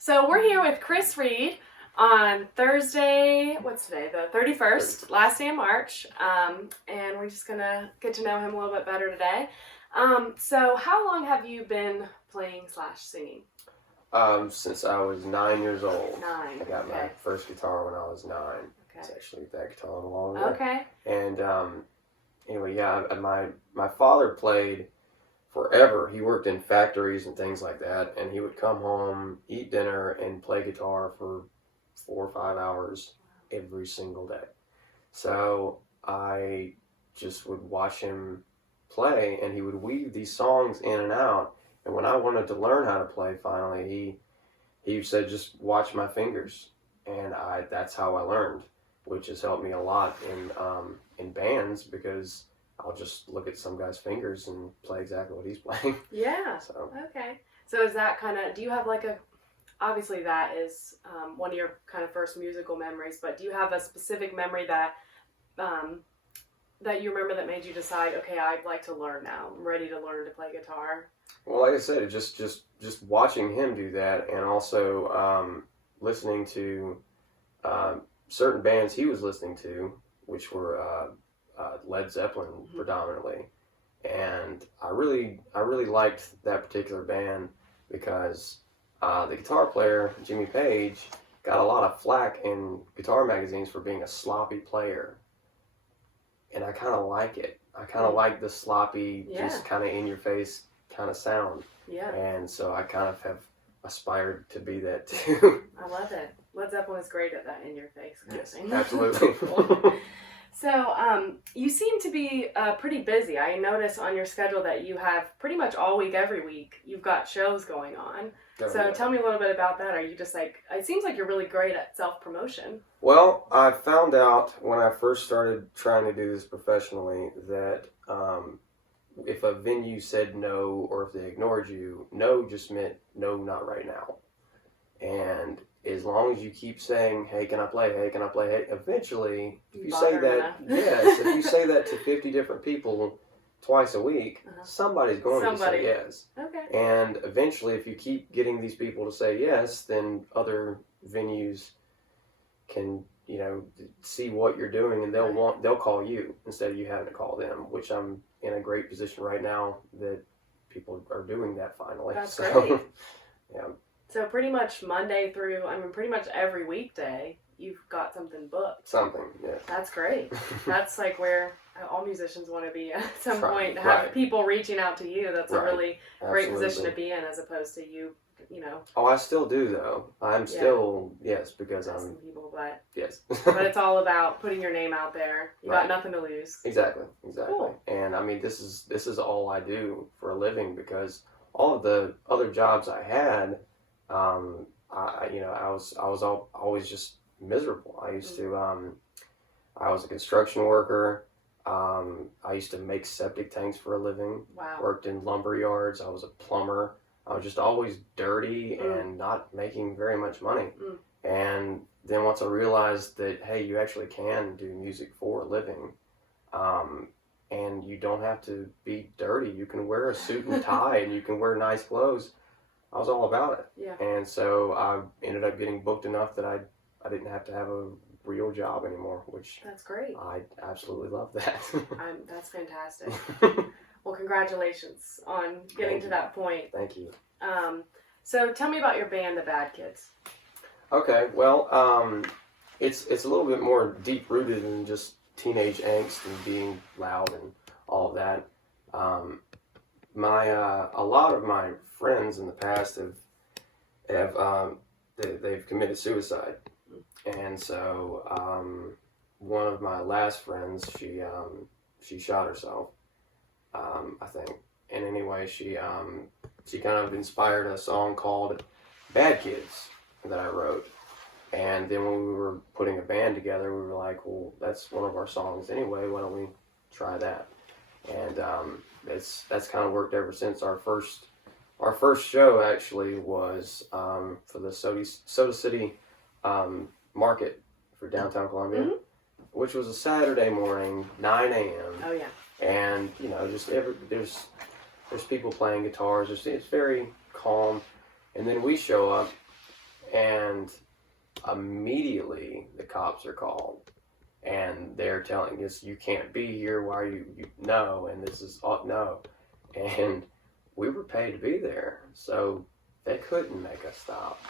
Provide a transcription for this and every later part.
So we're here with Chris Reed on Thursday, what's today, the 31st, last day of March, and we're just going to get to know him a little bit better today. So how long have you been playing / singing? Since I was 9 years old. 9, I got my first guitar when I was 9. Okay. It's actually that guitar no longer. Okay. And anyway, yeah, my father played forever. He worked in factories and things like that, and he would come home, eat dinner, and play guitar for 4 or 5 hours every single day. So I just would watch him play, and he would weave these songs in and out. And when I wanted to learn how to play, finally, he said, "Just watch my fingers," and that's how I learned, which has helped me a lot in bands, because I'll just look at some guy's fingers and play exactly what he's playing. Yeah. So. Okay. So is that kind of, do you have like obviously that is one of your kind of first musical memories, but do you have a specific memory that that you remember that made you decide, okay, I'd like to learn now. I'm ready to learn to play guitar? Well, like I said, just watching him do that, and also listening to certain bands he was listening to, which were Led Zeppelin predominantly, and I really liked that particular band because the guitar player, Jimmy Page, got a lot of flack in guitar magazines for being a sloppy player. And I kind of like it. I kind of like the sloppy, just kind of in-your-face kind of sound. Yeah. And so I kind of have aspired to be that too. I love it. Led Zeppelin is great at that in-your-face kind of thing. Absolutely. Cool. So you seem to be pretty busy. I notice on your schedule that you have pretty much all week, every week, you've got shows going on. So tell me a little bit about that. Are you just like, it seems like you're really great at self-promotion. Well, I found out when I first started trying to do this professionally that if a venue said no, or if they ignored you, no just meant no, not right now. And as long as you keep saying, "Hey, can I play? Hey, can I play?" Hey, eventually, if you say that, if you say that to 50 different people twice a week, somebody's going to say yes. Okay. And eventually, if you keep getting these people to say yes, then other venues can, see what you're doing, and they'll call you instead of you having to call them, which I'm in a great position right now that people are doing that finally. That's great. Yeah. So pretty much Monday through, pretty much every weekday, you've got something booked. Something, yeah. That's great. That's like where all musicians want to be at some point. To have people reaching out to you, that's a really great position to be in, as opposed to you. Oh, I still do though. I'm still, yes, because I'm people, but yes. But it's all about putting your name out there. You got nothing to lose. Exactly. Cool. And this is all I do for a living, because all of the other jobs I had, I was always just miserable. I used to I was a construction worker. I used to make septic tanks for a living. Wow. Worked in lumber yards. I was a plumber. I was just always dirty and not making very much money. And then once I realized that, hey, you actually can do music for a living, and you don't have to be dirty. You can wear a suit and tie, and you can wear nice clothes. I was all about it. Yeah. And so I ended up getting booked enough that I didn't have to have a real job anymore, which that's great. I absolutely love that. That's fantastic. Well, congratulations on getting to that point. Thank you. So tell me about your band, The Bad Kids. Okay, well, it's a little bit more deep-rooted than just teenage angst and being loud and all of that. A lot of my friends in the past they've committed suicide, and so one of my last friends, she shot herself, I think. And anyway, she kind of inspired a song called "Bad Kids" that I wrote. And then when we were putting a band together, we were like, well, that's one of our songs anyway. Why don't we try that? And that's kind of worked ever since. Our first show actually was for the Soda City Market for downtown Columbia, which was a Saturday morning, 9 a.m. Oh yeah. And just there's people playing guitars. It's very calm. And then we show up, And immediately the cops are called. And they're telling us, you can't be here. Why are you no, and this is, no. And we were paid to be there. So they couldn't make us stop.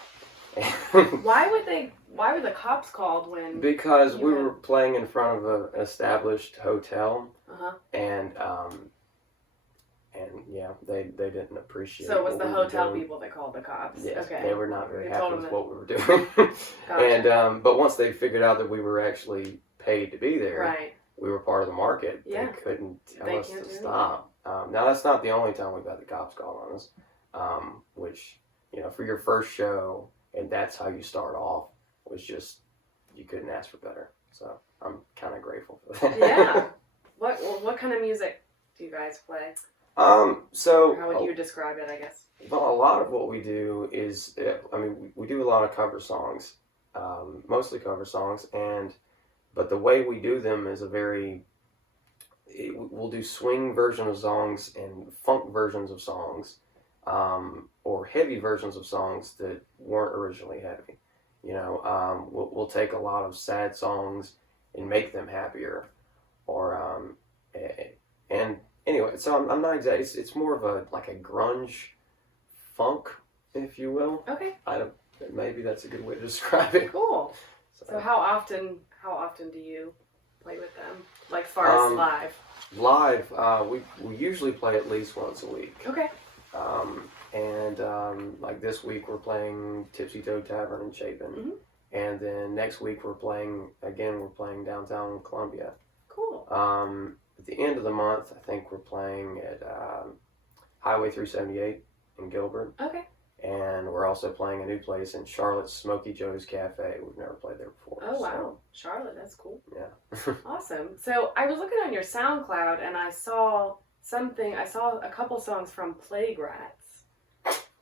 Why were the cops called when? Because we were playing in front of an established hotel. Uh-huh. And yeah, they didn't appreciate. So it was the hotel people that called the cops. Yes, okay. They were not very happy with what we were doing. Gotcha. And but once they figured out that we were actually paid to be there, right, we were part of the market. Yeah. They couldn't tell us to stop. Now that's not the only time we've had the cops call on us. Which, for your first show, and that's how you start off, was just, you couldn't ask for better. So I'm kind of grateful for that. Yeah. What kind of music do you guys play? So how would you describe it, I guess? Well, a lot of what we do is, we do a lot of cover songs, mostly cover songs, but the way we do them is we'll do swing versions of songs and funk versions of songs, or heavy versions of songs that weren't originally heavy. We'll take a lot of sad songs and make them happier, and anyway, so I'm not exactly. It's more of a grunge funk, if you will. Okay. Maybe that's a good way to describe it. Cool. So how often do you play with them? Like as far as live? Live, we usually play at least once a week. Okay. Like this week we're playing Tipsy Toad Tavern in Chapin. Mm-hmm. And then next week we're playing downtown Columbia. Cool. At the end of the month, I think we're playing at Highway 378 in Gilbert. Okay. And we're also playing a new place in Charlotte, Smoky Joe's Cafe. We've never played there before. Oh, wow. Charlotte, that's cool. Yeah. Awesome. So I was looking on your SoundCloud and I saw a couple songs from Plague Rats.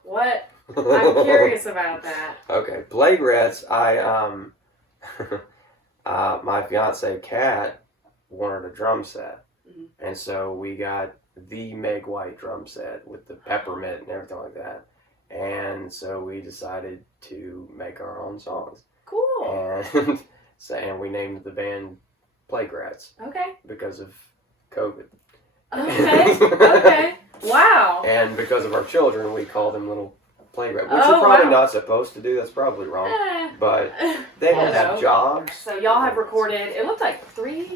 What? I'm curious about that. Okay. Plague Rats, my fiance, Kat, wanted a drum set. Mm-hmm. And so we got the Meg White drum set with the peppermint and everything like that. And so we decided to make our own songs. Cool. And we named the band Plague Rats. Okay. Because of COVID. Okay. Okay. Wow. And because of our children, we call them little plague rats, which we're probably not supposed to do. That's probably wrong. But they don't have jobs. So y'all have recorded, it looked like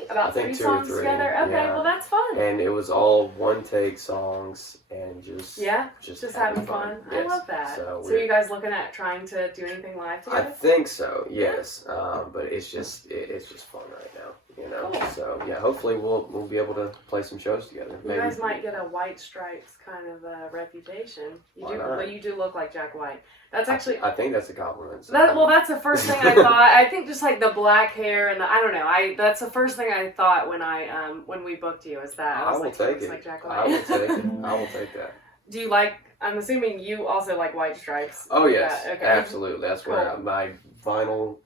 about three songs together. Okay, yeah. Well that's fun. And it was all one take songs and just having fun. Yes. I love that. So are you guys looking at trying to do anything live together? I think so. Yes. But it's just fun right now. Cool. So yeah, hopefully we'll be able to play some shows together. You guys might get a White Stripes kind of reputation. You do look like Jack White. That's actually. I think that's a compliment. So. That's the first thing I thought. I think just like the black hair and I don't know. That's the first thing I thought when we booked you is that I will take it. Like Jack White. I will take it. I will take that. Do you like? I'm assuming you also like White Stripes. Oh yes, okay. Absolutely. That's where my vinyl,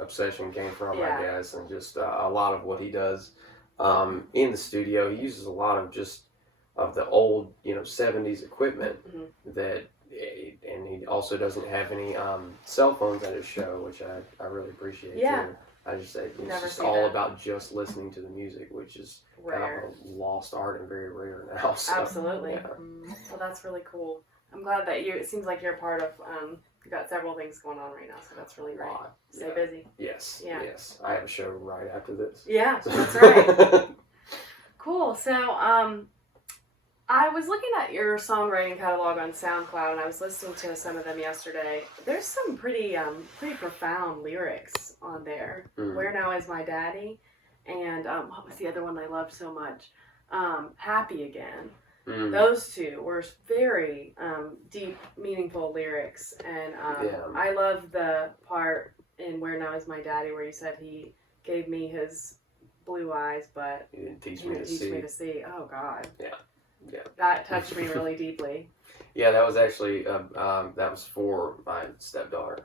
obsession came from, I guess, and just a lot of what he does in the studio. He uses a lot of the old, 70s equipment and he also doesn't have any cell phones at his show, which I really appreciate too. I just say it's just all about just listening to the music, which is rare. Kind of a lost art and very rare now. So, absolutely. Yeah. Well, that's really cool. I'm glad that it seems like you're part of, you've got several things going on right now, so that's really great. Stay busy. Yes. Yeah. Yes. I have a show right after this. Yeah, that's right. Cool. So, I was looking at your songwriting catalog on SoundCloud, and I was listening to some of them yesterday. There's some pretty profound lyrics on there. Mm. Where Now Is My Daddy? And what was the other one I loved so much? Happy Again. Mm. Those two were very deep, meaningful lyrics. And I love the part in Where Now Is My Daddy where you said he gave me his blue eyes, but he didn't teach me to see. Oh, God. Yeah. Yeah. That touched me really deeply. Yeah, that was actually that was for my stepdaughter.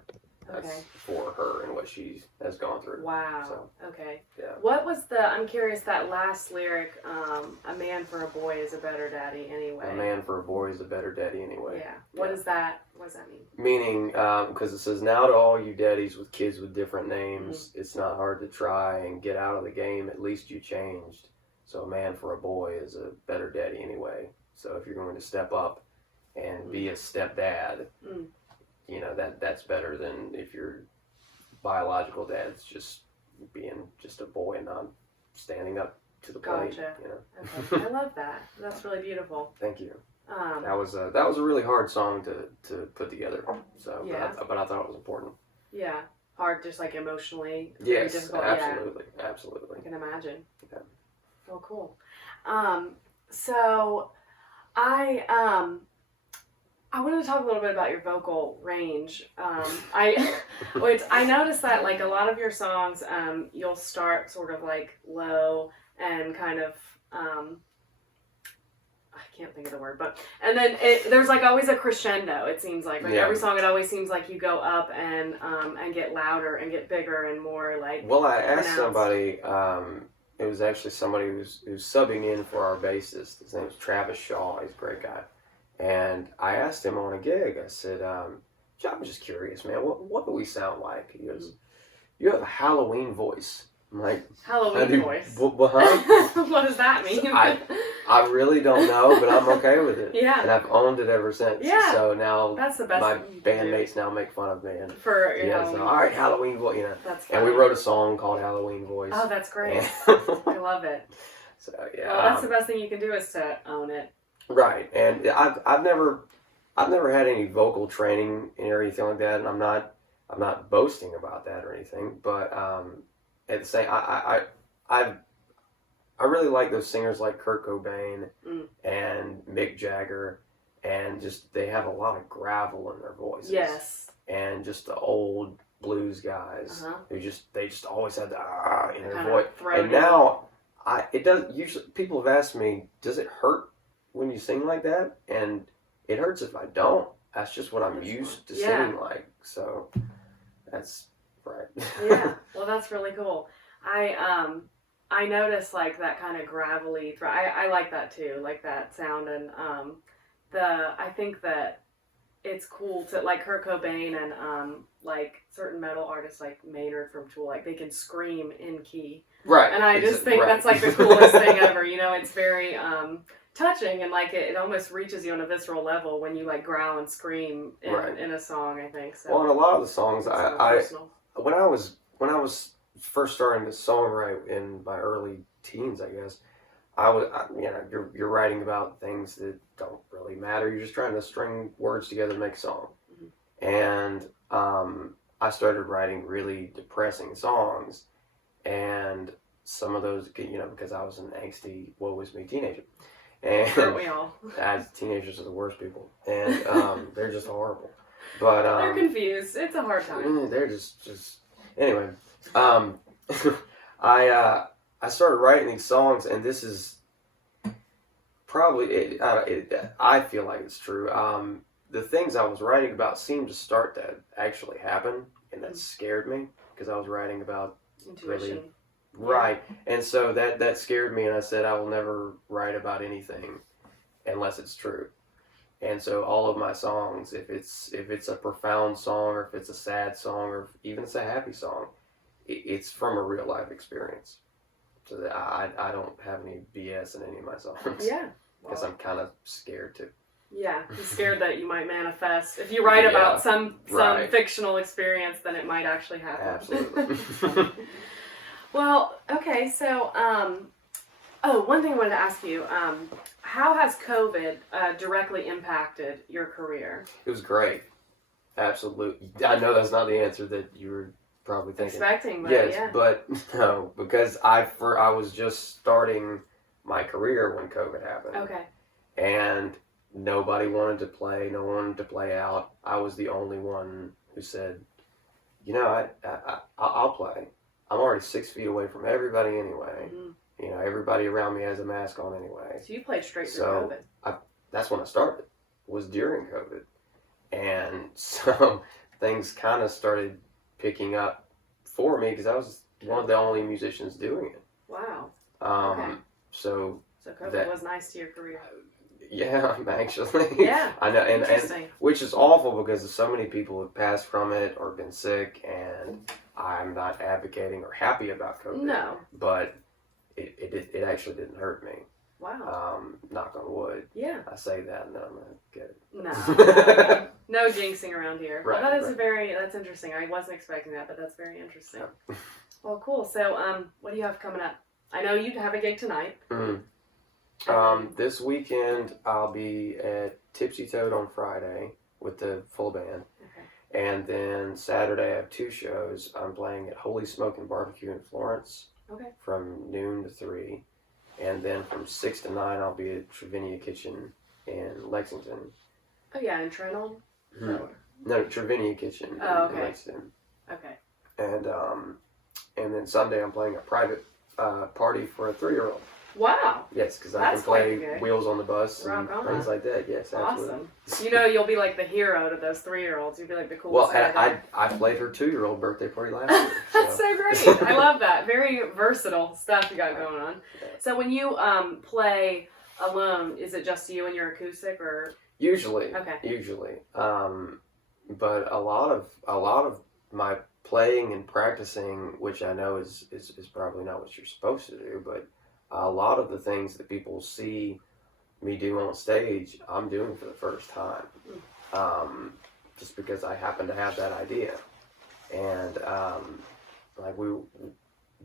That's for her and what she has gone through. Wow. So, okay. Yeah. What was I'm curious, that last lyric, a man for a boy is a better daddy anyway. A man for a boy is a better daddy anyway. Yeah. What does that mean? Meaning, because it says, now to all you daddies with kids with different names, it's not hard to try and get out of the game. At least you changed. So a man for a boy is a better daddy anyway. So if you're going to step up and be a stepdad, you know, that's better than if your biological dad's just being just a boy and not standing up to the plate. Gotcha. You know? Okay. I love that. That's really beautiful. Thank you. That was a really hard song to put together. So, yeah. but I thought it was important. Yeah. Hard, just like emotionally. Yes, difficult. absolutely, Yeah. absolutely. I can imagine. Yeah. Oh, cool. So I wanted to talk a little bit about your vocal range. I noticed that like a lot of your songs, you'll start sort of like low and kind of I can't think of the word, and then there's like always a crescendo. It seems like every song, it always seems like you go up and get louder and get bigger and more like. Well, I asked somebody. It was actually somebody who's subbing in for our bassist. His name is Travis Shaw. He's a great guy. And I asked him on a gig, I said, I'm just curious, man, what do we sound like? He goes, you have a Halloween voice. I'm like, Halloween voice? Huh? What does that mean? So I really don't know, but I'm okay with it. Yeah. And I've owned it ever since. Yeah. So now that's the best my bandmates now make fun of me. And for so, all right, Halloween voice, you know. That's funny. And we wrote a song called Halloween Voice. Oh, that's great. I love it. So, yeah. Well, that's the best thing you can do is to own it. Right, and I've never had any vocal training or anything like that, and I'm not boasting about that or anything. But at the same, I really like those singers like Kurt Cobain and Mick Jagger, and just they have a lot of gravel in their voices. Yes. And just the old blues guys who they just always had the in their voice. Throaty. And now it doesn't usually. People have asked me, does it hurt when you sing like that? And it hurts if I don't. That's just what I'm used to singing like. So that's right. Yeah. Well, that's really cool. I notice like that kind of gravelly. I like that too, like that sound, and I think that it's cool to like Kurt Cobain and like certain metal artists like Maynard from Tool, like they can scream in key. Right. And I just think that's like the coolest thing ever. You know, it's very touching, and like it almost reaches you on a visceral level when you like growl and scream in a song, I think. So. Well, in a lot of the songs, when I was first starting to songwrite in my early teens, I guess, you're writing about things that don't really matter. You're just trying to string words together to make a song. And I started writing really depressing songs, and some of those, because I was an angsty, woe is me teenager. And aren't we all? As teenagers are the worst people, and they're just horrible. But they're confused. It's a hard time. They're just anyway. I started writing these songs, and this is probably I feel like it's true. The things I was writing about seemed to start to actually happen, and that scared me because I was writing about intuition. Right, and so that scared me, and I said I will never write about anything unless it's true. And so all of my songs, if it's a profound song, or if it's a sad song, or even if it's a happy song, it's from a real life experience. So that I don't have any BS in any of my songs. Yeah, because I'm kind of scared to. Yeah, you're scared that you might manifest. If you write about some fictional experience, then it might actually happen. Absolutely. Well, okay, so, one thing I wanted to ask you, how has COVID directly impacted your career? It was great. Absolutely. I know that's not the answer that you were probably thinking. Expecting, but yes, but no, because I was just starting my career when COVID happened. Okay. And nobody wanted to play, no one wanted to play out. I was the only one who said, I'll play. I'm already 6 feet away from everybody anyway. Mm-hmm. Everybody around me has a mask on anyway. So you played straight through COVID. That's when I started, was during COVID. And so things kind of started picking up for me because I was one of the only musicians doing it. Wow. Okay. So COVID was nice to your career. Yeah, actually. Yeah. I know, and which is awful because so many people have passed from it or been sick, and I'm not advocating or happy about COVID. No. But it actually didn't hurt me. Wow. Knock on wood. Yeah. I say that and then I'm gonna get No. it. No jinxing around here. Right, well, that's interesting. I wasn't expecting that, but that's very interesting. Yeah. Well, cool. So, what do you have coming up? I know you have a gig tonight. Mm-hmm. This weekend I'll be at Tipsy Toad on Friday with the full band. Okay. And then Saturday I have 2 shows. I'm playing at Holy Smoke and Barbecue in Florence. Okay. From noon to 3. And then from 6 to 9 I'll be at Trevinia Kitchen in Lexington. Oh yeah, in Trenton? Mm-hmm. No, Trevinia Kitchen in Lexington. Okay. And then Sunday I'm playing a private party for a 3-year-old. Wow. Yes, because I can play Wheels on the Bus and things like that. Yes, absolutely. Awesome. You'll be like the hero to those 3-year-olds. You'll be like the coolest guy. I played her 2-year-old birthday party last year. That's so great. I love that. Very versatile stuff you got going on. Yeah. So when you play alone, is it just you and your acoustic, or? Usually. Okay. Usually. But a lot of my playing and practicing, which I know is probably not what you're supposed to do, but a lot of the things that people see me do on stage, I'm doing for the first time. Just because I happen to have that idea. And like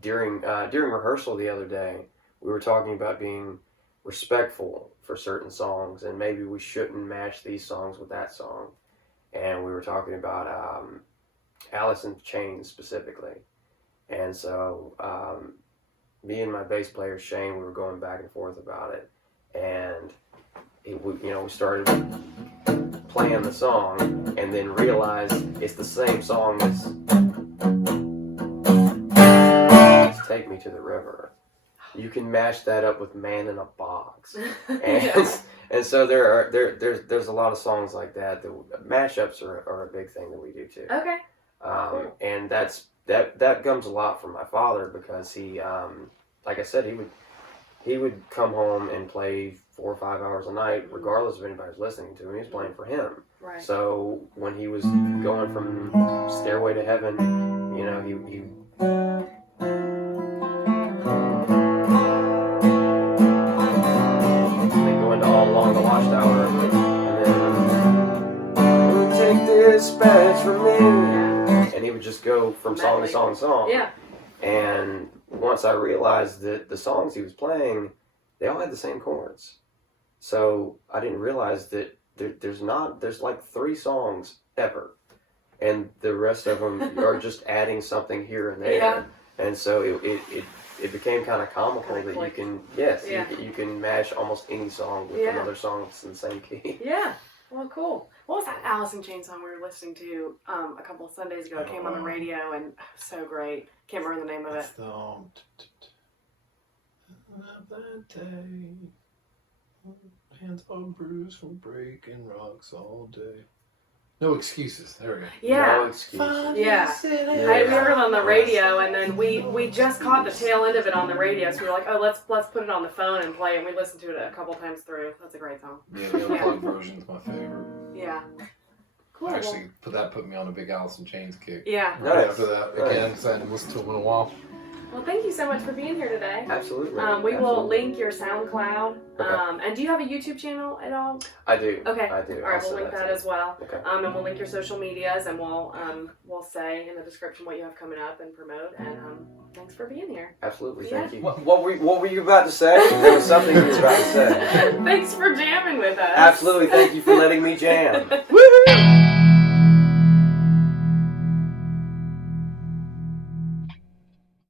during rehearsal the other day, we were talking about being respectful for certain songs, and maybe we shouldn't match these songs with that song. And we were talking about Alice in Chains specifically. And so me and my bass player Shane, we were going back and forth about it, and we started playing the song, and then realized it's the same song as "Take Me to the River." You can match that up with "Man in a Box," and so there's a lot of songs like that. The mashups are a big thing that we do too. Okay. Cool. And that comes a lot from my father because he, like I said, he would come home and play 4 or 5 hours a night, regardless of anybody was listening to him. He was playing for him. Right. So when he was going from Stairway to Heaven, he go into All Along the Watchtower, and then take this badge from me, and he would just go from song to song to song. Yeah. And once I realized that the songs he was playing, they all had the same chords. So I didn't realize that there's like 3 songs ever. And the rest of them are just adding something here and there. Yeah. And so it became kind of comical that you can, you can mash almost any song with another song that's in the same key. Yeah. Well, cool. What was that Alice in Chains song we were listening to a couple of Sundays ago? It came on the radio, and so great. Can't remember the name of it. That day, hands all bruised from breaking rocks all day. No excuses. There we go. Yeah. No excuses. Yeah. I heard it on the radio, and then we just caught the tail end of it on the radio, so we were like, oh, let's put it on the phone and play it, and we listened to it a couple times through. That's a great song. Yeah, the unplugged version's my favorite. Yeah. Cool. Actually, put me on a big Alice in Chains kick. Yeah. Right after that, again, because I hadn't listened to them in a while. Well, thank you so much for being here today. Absolutely. We will link your SoundCloud. Okay. And do you have a YouTube channel at all? I do. Okay. I do. All right, we'll link that as well. Okay. And we'll link your social medias, and we'll say in the description what you have coming up and promote. And thanks for being here. Absolutely. Thank you. What were you about to say? There was something you were about to say. Thanks for jamming with us. Absolutely. Thank you for letting me jam. Woohoo!